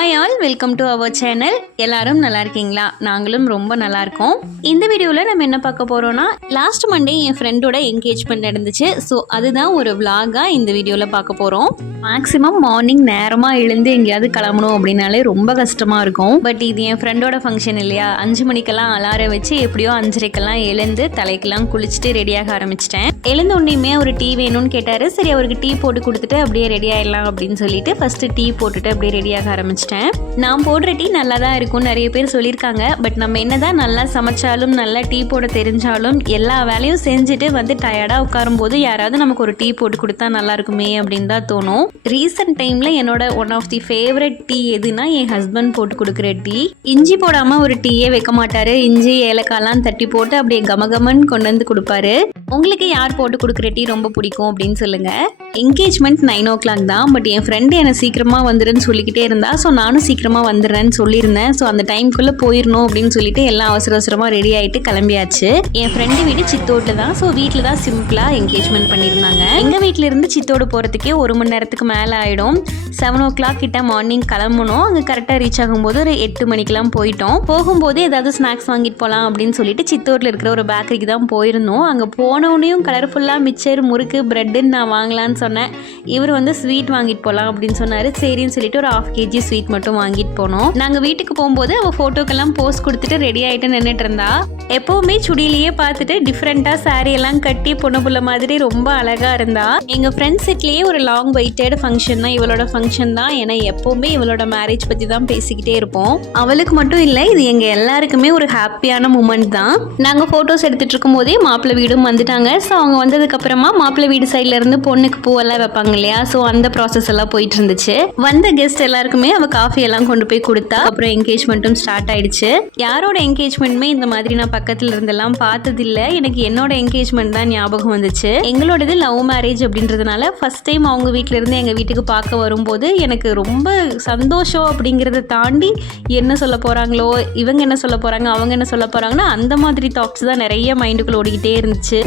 Hi all, welcome to our channel. எல்லாரும் நல்லா இருக்கீங்களா? நாங்களும் ரொம்ப நல்லா இருக்கோம். இந்த வீடியோவில் நம்ம என்ன பார்க்க போகிறோன்னா, லாஸ்ட் மண்டே என் ஃப்ரெண்டோட என்கேஜ்மெண்ட் நடந்துச்சு. ஸோ அதுதான் ஒரு விளாகாக இந்த வீடியோவில் பார்க்க போகிறோம். மேக்ஸிமம் மார்னிங் நேரமாக எழுந்து எங்கேயாவது கிளம்பணும் அப்படின்னாலே ரொம்ப கஷ்டமாக இருக்கும். பட் இது என் ஃப்ரெண்டோட ஃபங்க்ஷன் இல்லையா, 5 மணிக்கெல்லாம் அலாரம் வச்சு எப்படியோ 5:30க்கெல்லாம் எழுந்து தலைக்கெல்லாம் குளிச்சுட்டு ரெடியாக ஆரம்பிச்சிட்டேன். எழுந்த உடனேயுமே ஒரு டீ வேணும்னு கேட்டார். சரி, அவருக்கு டீ போட்டு கொடுத்துட்டு அப்படியே ரெடி ஆகிடலாம் அப்படின்னு சொல்லிட்டு ஃபஸ்ட்டு டீ போட்டுட்டு அப்படியே ரெடியாக ஆரம்பிச்சிட்டேன். நான் போடுற டீ நல்லா தான் இருக்கும், நிறைய பேர் சொல்லியிருக்காங்க. பட் நம்ம என்னதான் நல்லா சமைச்சாலும் நல்லா டீ போட தெரிஞ்சாலும் எல்லா வேலையும் செஞ்சுட்டு வந்து டயர்டாக உட்காரும்போது யாராவது நமக்கு ஒரு டீ போட்டு கொடுத்தா நல்லா இருக்குமே அப்படின்னு தான் தோணும். ரீசெண்ட் டைமில் என்னோட one of the favourite tea எதுனா என் ஹஸ்பண்ட் போட்டு கொடுக்குற டீ. இஞ்சி போடாமல் ஒரு டீயே வைக்க மாட்டார். இஞ்சி ஏலக்காய்லாம் தட்டி போட்டு அப்படியே கமகமன்னு கொண்டு வந்து கொடுப்பாரு. உங்களுக்கு யார் போட்டு கொடுக்குற டீ ரொம்ப பிடிக்கும் அப்படின்னு சொல்லுங்கள். என்கேஜ்மெண்ட் 9 o'clock தான். பட் என் ஃப்ரெண்டு என்னை சீக்கிரமாக வந்துடுன்னு சொல்லிக்கிட்டே இருந்தா. ஸோ நானும் சீக்கிரமாக வந்துடுறேன்னு சொல்லியிருந்தேன். ஸோ அந்த டைம்குள்ளே போயிடணும் அப்படின்னு சொல்லிட்டு எல்லாம் அவசரமாக ரெடி ஆகிட்டு கிளம்பியாச்சு. என் ஃப்ரெண்டு வீடு சித்தோட்டில் தான். ஸோ வீட்டில் தான் சிம்பிளாக என்கேஜ்மெண்ட் பண்ணியிருந்தாங்க. எங்கள் வீட்டில் இருந்து சித்தோடு போகிறதுக்கே 1 மணி நேரத்துக்கு மேலே ஆகிடும். 7 o'clock கிட்ட மார்னிங் கிளம்பணும். அங்கே கரெக்டாக ரீச் ஆகும்போது ஒரு 8 மணிக்கெலாம் போயிட்டோம். போகும்போது ஏதாவது ஸ்நாக்ஸ் வாங்கிட்டு போகலாம் அப்படின்னு சொல்லிட்டு சித்தோட்டில் இருக்கிற ஒரு பேக்கரிக்கு தான் போயிருந்தோம். அங்கே போனோடனையும் கலர்ஃபுல்லாக மிச்சர், முறுக்கு, பிரெட்டுன்னு நான் வாங்கலான்னு சொன்னேன். இவர் வந்து ஸ்வீட் வாங்கிட்டு போகலாம் அப்படின்னு சொன்னார். சரின்னு சொல்லிட்டு ஒரு 1/2 kg ஸ்வீட் மட்டும் வாங்கிட்டு போனோம். நாங்கள் வீட்டுக்கு போகும்போது அவள் ஃபோட்டோக்கெல்லாம் போஸ்ட் கொடுத்துட்டு ரெடி ஆகிட்டு நின்றுட்டு இருந்தா. எப்போவுமே சுடியிலேயே பார்த்துட்டு டிஃப்ரெண்ட்டாக சாரீ எல்லாம் கட்டி பொண்ணு புள்ள மாதிரி ரொம்ப அழகாக இருந்தா. எங்கள் ஃப்ரெண்ட்ஸ் செட்லேயே ஒரு லாங் வெயிட்டட் ஃபங்க்ஷன் தான் இவளோட ஃபங்க்ஷன் தான். ஏன்னா எப்போவுமே இவளோட மேரேஜ் பற்றி தான் பேசிக்கிட்டே இருப்போம். அவளுக்கு மட்டும் இல்லை, இது எங்கள் எல்லாருக்குமே ஒரு ஹாப்பியான மூமெண்ட் தான். நாங்கள் ஃபோட்டோஸ் எடுத்துகிட்டு இருக்கும் போதே மாப்பிள்ளை வீடும் வந்துட்டாங்க. ஸோ அவங்க வந்ததுக்கப்புறமா மாப்பிள்ளை வீடு சைட்லேருந்து பொண்ணுக்கு பூவெல்லாம் வைப்பாங்க இல்லையா, ஸோ அந்த ப்ராசஸ் எல்லாம் போயிட்டு இருந்துச்சு. வந்த கெஸ்ட் எல்லாருக்குமே அவள் காஃபி எல்லாம் கொண்டு போய் கொடுத்தா. அப்புறம் என்கேஜ்மெண்ட்டும் ஸ்டார்ட் ஆயிடுச்சு. யாரோட என்கேஜ்மெண்ட்டுமே இந்த மாதிரி நான் பக்கத்துல இருந்தெல்லாம் பார்த்ததில்லை. எனக்கு என்னோட என்கேஜ்மெண்ட் தான் ஞாபகம் வந்துச்சு. எங்களோடது லவ் மேரேஜ் அப்படின்றதுனால ஃபர்ஸ்ட் டைம் அவங்க வீட்டில இருந்து எங்கள் வீட்டுக்கு பார்க்க வரும்போது எனக்கு ரொம்ப சந்தோஷம். அப்படிங்கிறத தாண்டி என்ன சொல்ல போகிறாங்களோ, இவங்க என்ன சொல்ல போகிறாங்க, அவங்க என்ன சொல்ல போகிறாங்கன்னா அந்த மாதிரி தாட்ஸ் தான் நிறைய மைண்டுக்குள்ள ஓடிக்கிட்டே இருந்துச்சு.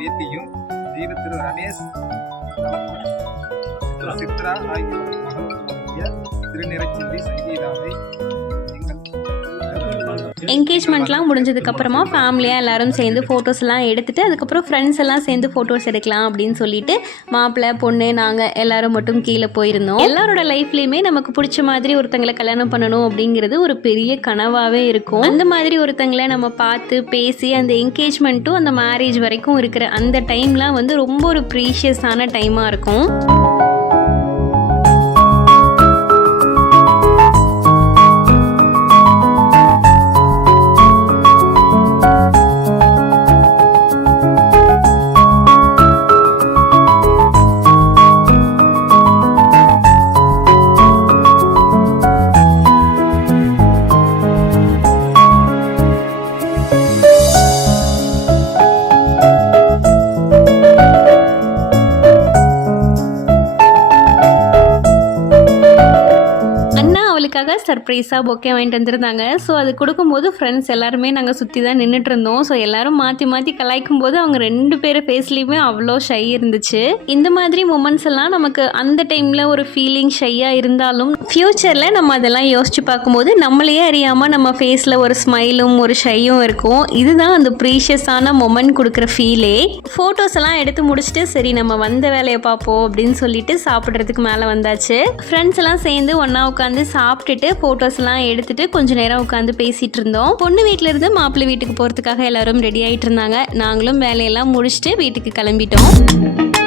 பேத்தியும் தீவு திரு ரமேஷ் சித்ரா ஆகியோர் மகளுடைய திருநிறச்சிந்தி சங்கீதாவை என்கேஜ்மெண்ட்லாம் முடிஞ்சதுக்கப்புறமா ஃபேமிலியாக எல்லாரும் சேர்ந்து ஃபோட்டோஸ்லாம் எடுத்துகிட்டு அதுக்கப்புறம் ஃப்ரெண்ட்ஸ் எல்லாம் சேர்ந்து ஃபோட்டோஸ் எடுக்கலாம் அப்படின்னு சொல்லிட்டு மாப்பிள்ளை பொண்ணு நாங்கள் எல்லாரும் மட்டும் கீழே போயிருந்தோம். எல்லாரோட லைஃப்லேயுமே நமக்கு பிடிச்ச மாதிரி ஒருத்தங்களை கல்யாணம் பண்ணணும் அப்படிங்கிறது ஒரு பெரிய கனவாகவே இருக்கும். அந்த மாதிரி ஒருத்தங்களை நம்ம பார்த்து பேசி அந்த என்கேஜ்மெண்ட்டும் அந்த மேரேஜ் வரைக்கும் இருக்கிற அந்த டைம்லாம் வந்து ரொம்ப ஒரு ப்ரீஷியஸான டைமாக இருக்கும். சர்ப்ரைஸாக பொக்கே வாங்கிட்டு வந்துருந்தாங்க. ஸோ அது கொடுக்கும்போது ஃப்ரெண்ட்ஸ் எல்லாருமே நாங்கள் சுற்றி தான் நின்றுட்டு இருந்தோம். ஸோ எல்லாரும் மாற்றி மாற்றி கலாய்க்கும் போது அவங்க 2 பேர் ஃபேஸ்லேயுமே அவ்வளோ ஷை இருந்துச்சு. இந்த மாதிரி மூமெண்ட்ஸ் எல்லாம் நமக்கு அந்த டைமில் ஒரு ஃபீலிங் ஷையாக இருந்தாலும் ஃப்யூச்சரில் நம்ம அதெல்லாம் யோசிச்சு பார்க்கும்போது நம்மளையே அறியாமல் நம்ம ஃபேஸில் ஒரு ஸ்மைலும் ஒரு ஷையும் இருக்கும். இதுதான் அந்த ப்ரீஷியஸான மொமெண்ட் கொடுக்குற ஃபீலே. ஃபோட்டோஸ் எல்லாம் எடுத்து முடிச்சுட்டு சரி நம்ம வந்த வேலையை பார்ப்போம் அப்படின்னு சொல்லிட்டு சாப்பிட்றதுக்கு மேலே வந்தாச்சு. ஃப்ரெண்ட்ஸ் எல்லாம் சேர்ந்து ஒன்றா உட்காந்து சாப்பிட்டுட்டு ஃபோட்டோஸ்லாம் எடுத்துட்டு கொஞ்சம் நேரம் உட்காந்து பேசிகிட்டு இருந்தோம். பொண்ணு வீட்டிலேருந்து மாப்பிள்ளை வீட்டுக்கு போகிறதுக்காக எல்லாரும் ரெடி ஆகிட்டு இருந்தாங்க. நாங்களும் வேலையெல்லாம் முடிச்சுட்டு வீட்டுக்கு கிளம்பிட்டோம்.